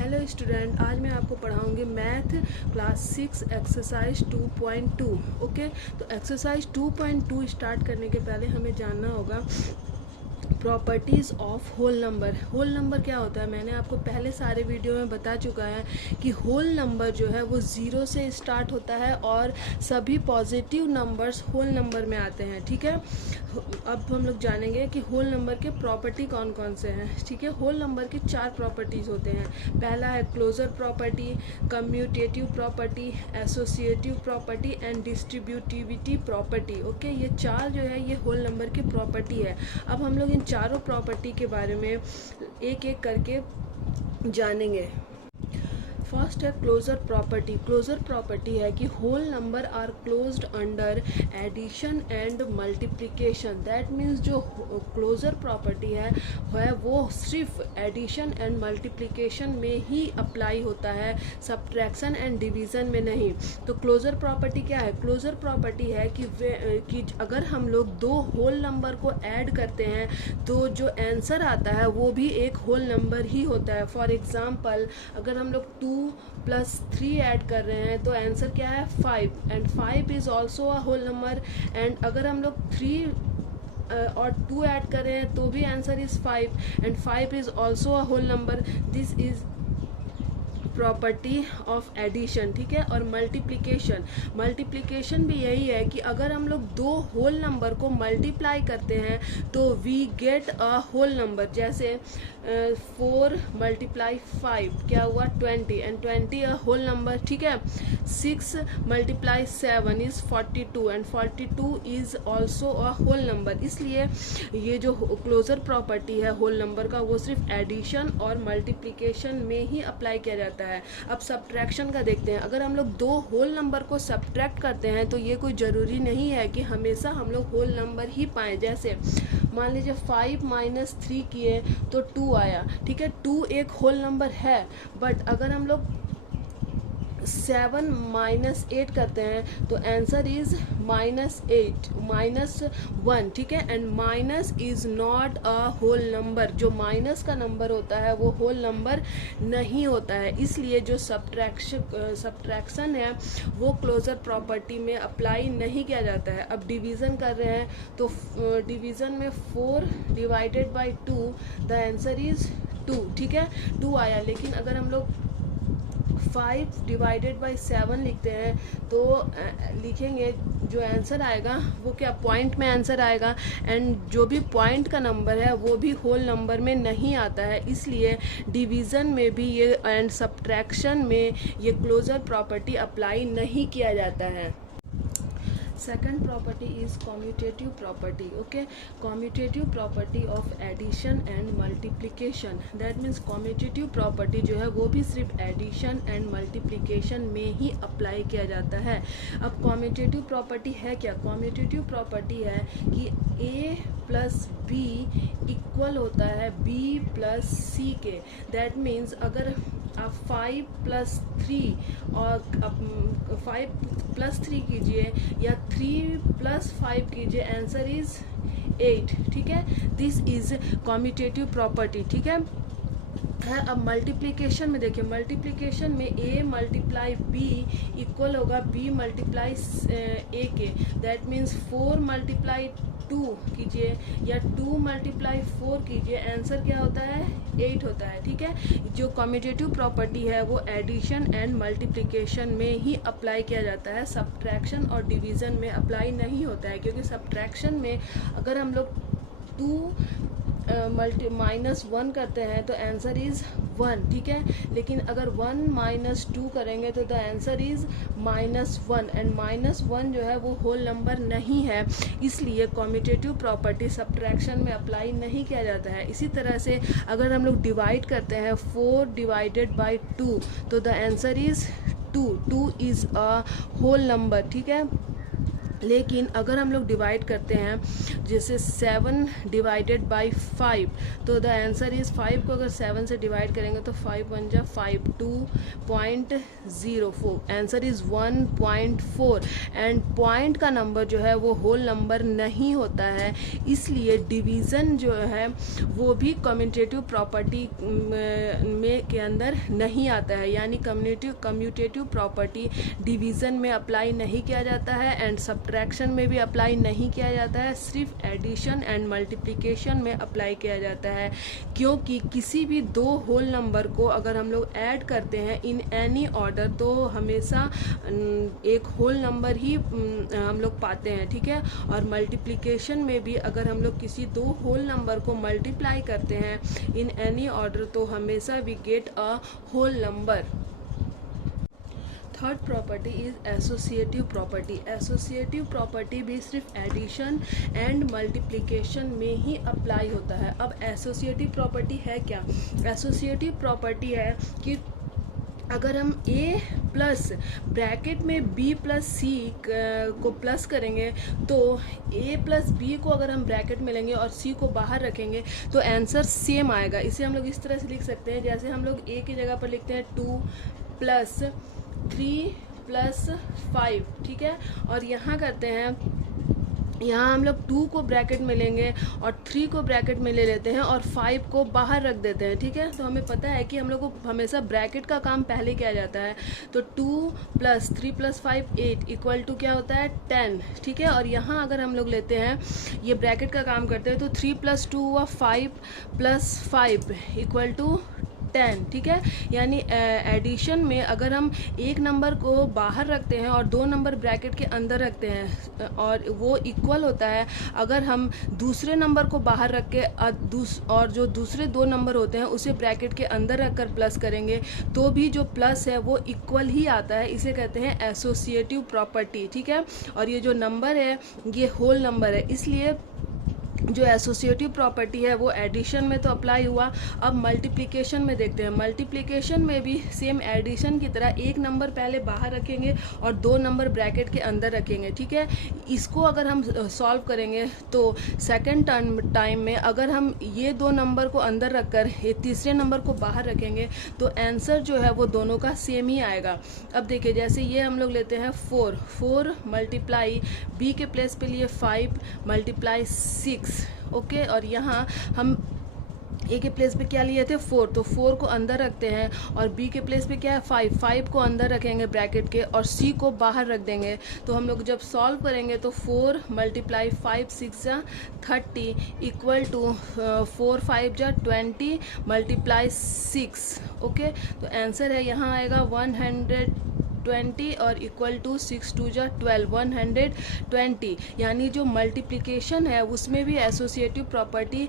Hello student, आज मैं आपको पढ़ाऊंगी मैथ क्लास 6 एक्सरसाइज 2.2। ओके, तो एक्सरसाइज 2.2 स्टार्ट करने के पहले हमें जानना होगा properties of whole number. Whole number क्या होता है, मैंने आपको पहले सारे वीडियो में बता चुका है कि होल नंबर जो है वो ज़ीरो से स्टार्ट होता है और सभी पॉजिटिव नंबर्स होल नंबर में आते हैं। ठीक है, अब हम लोग जानेंगे कि होल नंबर के प्रॉपर्टी कौन कौन से हैं। ठीक है, होल नंबर के 4 प्रॉपर्टीज़ होते हैं। पहला है closure property, commutative property, associative property and distributivity property. Okay, ये 4 जो है ये होल नंबर की प्रॉपर्टी है। अब हम लोग इन चारों प्रॉपर्टी के बारे में एक एक करके जानेंगे। फर्स्ट है क्लोजर प्रॉपर्टी। क्लोजर प्रॉपर्टी है कि whole number are closed under addition and multiplication. That means जो क्लोजर प्रॉपर्टी है वो सिर्फ एडिशन एंड मल्टीप्लिकेशन में ही अप्लाई होता है, सब्ट्रैक्शन एंड डिवीज़न में नहीं। तो क्लोजर प्रॉपर्टी क्या है? क्लोजर प्रॉपर्टी है कि अगर हम लोग दो होल नंबर को ऐड करते हैं तो जो आंसर आता है वो भी एक होल नंबर ही होता है। फॉर एग्जाम्पल, अगर हम लोग 2 + 3 ऐड कर रहे हैं तो आंसर क्या है? 5, and 5 is also a whole number. And अगर हम लोग 3 और 2 ऐड कर रहे हैं तो भी answer is 5 and 5 is also a whole number. This is property of addition. ठीक है, और मल्टीप्लिकेशन, मल्टीप्लिकेशन भी यही है कि अगर हम लोग दो होल नंबर को मल्टीप्लाई करते हैं तो we get a whole number. जैसे 4 × 5 क्या हुआ? 20, एंड 20 अ होल नंबर। ठीक है, 6 × 7 is 42 and 42 is also a whole number. इसलिए ये जो क्लोजर प्रॉपर्टी है होल नंबर का वो सिर्फ एडिशन और मल्टीप्लिकेशन में ही अप्लाई किया जाता है। अब सब्ट्रैक्शन का देखते हैं। अगर हम लोग दो होल नंबर को सब्ट्रैक्ट करते हैं तो ये कोई ज़रूरी नहीं है कि हमेशा हम लोग होल नंबर ही पाएँ। जैसे मान लीजिए 5 - 3 किए तो 2 आया। ठीक है, 2 एक होल नंबर है, बट अगर हम लोग 7 - 8 करते हैं तो आंसर इज -8 -1। ठीक है, and minus is not a whole number. जो माइनस का नंबर होता है वो होल नंबर नहीं होता है। इसलिए जो सब्ट्रैक्शन है वो क्लोजर प्रॉपर्टी में अप्लाई नहीं किया जाता है। अब डिवीज़न कर रहे हैं तो डिवीज़न में 4 / 2 द आंसर इज 2। ठीक है, 2 आया। लेकिन अगर हम लोग 5 / 7 लिखते हैं तो लिखेंगे जो आंसर आएगा वो क्या पॉइंट में आंसर आएगा, एंड जो भी पॉइंट का नंबर है वो भी होल नंबर में नहीं आता है। इसलिए डिवीज़न में भी ये एंड सब्ट्रैक्शन में ये क्लोजर प्रॉपर्टी अप्लाई नहीं किया जाता है। Second property is commutative property. Okay, commutative property of addition and multiplication. That means commutative property जो है वो भी सिर्फ एडिशन एंड मल्टीप्लिकेशन में ही अप्लाई किया जाता है। अब कॉम्यूटेटिव प्रॉपर्टी है क्या? कॉम्यूटेटिव प्रॉपर्टी है कि A + B इक्वल होता है B + C के। दैट मीन्स अगर आप 5 + 3 और 5 + 3 कीजिए या 3 + 5 कीजिए, आंसर इज 8। ठीक है, दिस इज कॉम्यूटेटिव प्रॉपर्टी। ठीक है, अब मल्टीप्लिकेशन में देखिए, मल्टीप्लिकेशन में A × B इक्वल होगा B × A के। दैट मीन्स 4 × 2 कीजिए या 2 × 4 कीजिए, आंसर क्या होता है? 8 होता है। ठीक है, जो कम्यूटेटिव प्रॉपर्टी है वो एडिशन एंड मल्टीप्लिकेशन में ही अप्लाई किया जाता है, सब्ट्रैक्शन और डिवीज़न में अप्लाई नहीं होता है। क्योंकि सब्ट्रैक्शन में अगर हम लोग 2 -1 करते हैं तो आंसर इज़ 1। ठीक है, लेकिन अगर 1 - 2 करेंगे तो द आंसर इज़ -1, एंड -1 जो है वो होल नंबर नहीं है। इसलिए कॉम्यूटेटिव प्रॉपर्टी सब्ट्रैक्शन में अप्लाई नहीं किया जाता है। इसी तरह से अगर हम लोग डिवाइड करते हैं 4 / 2 तो the answer is 2। 2 is a whole number. ठीक है, लेकिन अगर हम लोग डिवाइड करते हैं जैसे 7 डिवाइडेड बाई 5, तो द आंसर इज़ 5 को अगर 7 से डिवाइड करेंगे तो 5 1 जा 5, 2.04, आंसर इज़ 1.4। एंड पॉइंट का नंबर जो है वो होल नंबर नहीं होता है, इसलिए डिवीज़न जो है वो भी कम्यूटेटिव प्रॉपर्टी में के अंदर नहीं आता है, यानी कम्यूटेटिव प्रॉपर्टी डिवीज़न में अप्लाई नहीं किया जाता है एंड सब्ट्रैक्शन में भी अप्लाई नहीं किया जाता है, सिर्फ एडिशन एंड मल्टीप्लिकेशन में अप्लाई किया जाता है। क्योंकि किसी भी दो होल नंबर को अगर हम लोग ऐड करते हैं इन एनी ऑर्डर तो हमेशा एक होल नंबर ही हम लोग पाते हैं, ठीक है। और मल्टीप्लिकेशन में भी अगर हम लोग किसी दो होल नंबर को मल्टीप्लाई करते हैं इन एनी ऑर्डर तो हमेशा we get a whole number. Third property is associative property. Associative property भी सिर्फ एडिशन एंड मल्टीप्लिकेशन में ही अप्लाई होता है। अब एसोसिएटिव प्रॉपर्टी है क्या? एसोसिएटिव प्रॉपर्टी है कि अगर हम a प्लस ब्रैकेट में b प्लस सी को प्लस करेंगे तो a प्लस b को अगर हम ब्रैकेट में लेंगे और c को बाहर रखेंगे तो आंसर सेम आएगा। इसे हम लोग इस तरह से लिख सकते हैं, जैसे हम लोग a की जगह पर लिखते हैं 2 प्लस 3 प्लस 5, ठीक है। और यहाँ करते हैं, यहाँ हम लोग 2 को ब्रैकेट में लेंगे और 3 को ब्रैकेट में ले लेते हैं और 5 को बाहर रख देते हैं, ठीक है। तो हमें पता है कि हम लोग को हमेशा ब्रैकेट का काम पहले किया जाता है। तो 2 प्लस 3 प्लस 5 8 इक्वल टू क्या होता है 10, ठीक है। और यहाँ अगर हम लोग लेते हैं ये ब्रैकेट का काम करते हैं तो 3 प्लस 2 हुआ 5 प्लस 5 इक्वल टू 10, ठीक है। यानी एडिशन में अगर हम एक नंबर को बाहर रखते हैं और दो नंबर ब्रैकेट के अंदर रखते हैं और वो इक्वल होता है अगर हम दूसरे नंबर को बाहर रख के और जो दूसरे दो नंबर होते हैं उसे ब्रैकेट के अंदर रखकर प्लस करेंगे तो भी जो प्लस है वो इक्वल ही आता है। इसे कहते हैं एसोसिएटिव प्रॉपर्टी, ठीक है। और ये जो नंबर है ये होल नंबर है, इसलिए जो एसोसिएटिव प्रॉपर्टी है वो एडिशन में तो अप्लाई हुआ। अब मल्टीप्लिकेशन में देखते हैं। मल्टीप्लिकेशन में भी सेम एडिशन की तरह एक नंबर पहले बाहर रखेंगे और दो नंबर ब्रैकेट के अंदर रखेंगे, ठीक है। इसको अगर हम सॉल्व करेंगे तो सेकंड टाइम में अगर हम ये दो नंबर को अंदर रखकर ये तीसरे नंबर को बाहर रखेंगे तो आंसर जो है वो दोनों का सेम ही आएगा। अब देखिए जैसे ये हम लोग लेते हैं 4 मल्टीप्लाई b के प्लेस पे लिए 5 मल्टीप्लाई 6, ओके। और यहाँ हम ए के प्लेस पे क्या लिए थे 4, तो 4 को अंदर रखते हैं और बी के प्लेस पे क्या है 5 को अंदर रखेंगे ब्रैकेट के और सी को बाहर रख देंगे। तो हम लोग जब सॉल्व करेंगे तो 4 मल्टीप्लाई 5 6 जा 30 इक्वल टू 4 5 जा 20 मल्टीप्लाई 6, ओके। तो आंसर है यहाँ आएगा 120 और इक्वल टू 6 2 जा 12 120। यानी जो मल्टीप्लिकेशन है उसमें भी एसोसिएटिव प्रॉपर्टी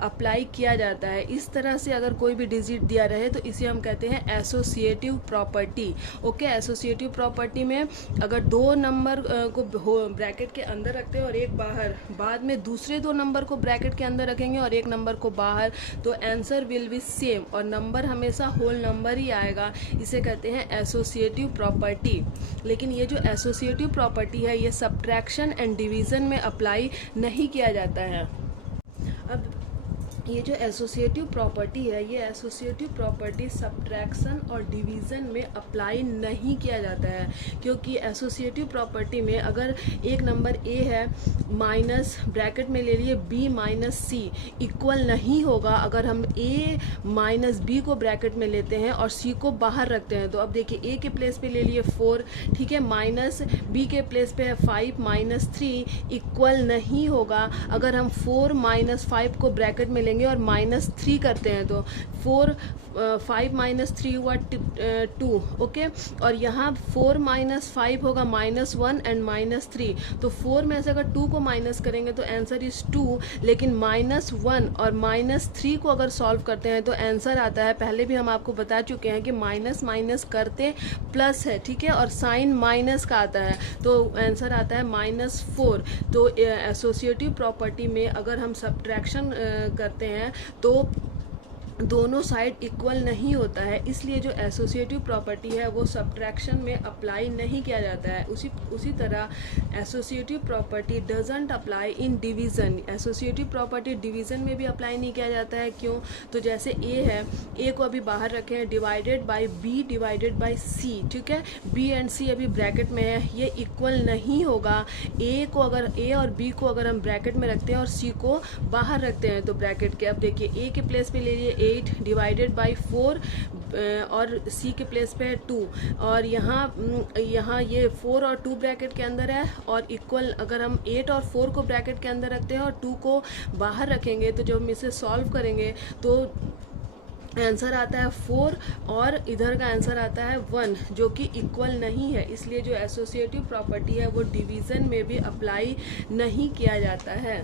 अप्लाई किया जाता है। इस तरह से अगर कोई भी डिजिट दिया रहे तो इसे हम कहते हैं associative property, okay. Associative property में अगर दो नंबर को ब्रैकेट के अंदर रखते हैं और एक बाहर, बाद में दूसरे दो नंबर को ब्रैकेट के अंदर रखेंगे और एक नंबर को बाहर, तो आंसर विल बी सेम और नंबर हमेशा होल नंबर ही आएगा। इसे कहते हैं एसोसिएटिव प्रॉपर्टी। लेकिन ये जो एसोसिएटिव प्रॉपर्टी है ये सब्ट्रैक्शन एंड डिवीज़न में अप्लाई नहीं किया जाता है। अब ये जो एसोसिएटिव प्रॉपर्टी है ये एसोसिएटिव प्रॉपर्टी सब्ट्रैक्शन और डिवीज़न में अप्लाई नहीं किया जाता है, क्योंकि एसोसिएटिव प्रॉपर्टी में अगर एक नंबर ए है माइनस ब्रैकेट में ले लिए बी माइनस सी इक्वल नहीं होगा अगर हम ए माइनस बी को ब्रैकेट में लेते हैं और सी को बाहर रखते हैं। तो अब देखिए ए के प्लेस पे ले लिए 4, ठीक है, माइनस बी के प्लेस पे है 5 माइनस 3 इक्वल नहीं होगा अगर हम 4 माइनस 5 को ब्रैकेट में लेंगे और माइनस 3 करते हैं तो 5 माइनस 3 हुआ 2, ओके। और यहाँ 4 माइनस 5 होगा -1 एंड -3, तो 4 में से अगर 2 को माइनस करेंगे तो आंसर इज 2, लेकिन -1 और -3 को अगर सॉल्व करते हैं तो आंसर आता है, पहले भी हम आपको बता चुके हैं कि माइनस माइनस करते प्लस है, ठीक है, और साइन माइनस का आता है तो आंसर आता है -4। तो एसोसिएटिव प्रॉपर्टी में अगर हम सब्ट्रैक्शन करते हैं तो दोनों साइड इक्वल नहीं होता है, इसलिए जो एसोसिएटिव प्रॉपर्टी है वो सब्ट्रैक्शन में अप्लाई नहीं किया जाता है। उसी तरह associative property doesn't apply in division. Associative property division में भी अप्लाई नहीं किया जाता है। क्यों? तो जैसे ए है, ए को अभी बाहर रखे हैं, divided by B divided by C, ठीक है। बी एंड सी अभी ब्रैकेट में है, ये इक्वल नहीं होगा। ए और बी को अगर हम ब्रैकेट में रखते हैं और सी को बाहर रखते हैं तो ब्रैकेट के, अब देखिए ए के प्लेस पे ले लिए 8 डिवाइडेड बाई 4 और सी के प्लेस पे है 2, और यहाँ ये 4 और 2 ब्रैकेट के अंदर है, और इक्वल अगर हम 8 और 4 को ब्रैकेट के अंदर रखते हैं और 2 को बाहर रखेंगे तो जब हम इसे सॉल्व करेंगे तो आंसर आता है 4 और इधर का आंसर आता है 1, जो कि इक्वल नहीं है। इसलिए जो एसोसिएटिव प्रॉपर्टी है वो डिवीज़न में भी अप्लाई नहीं किया जाता है।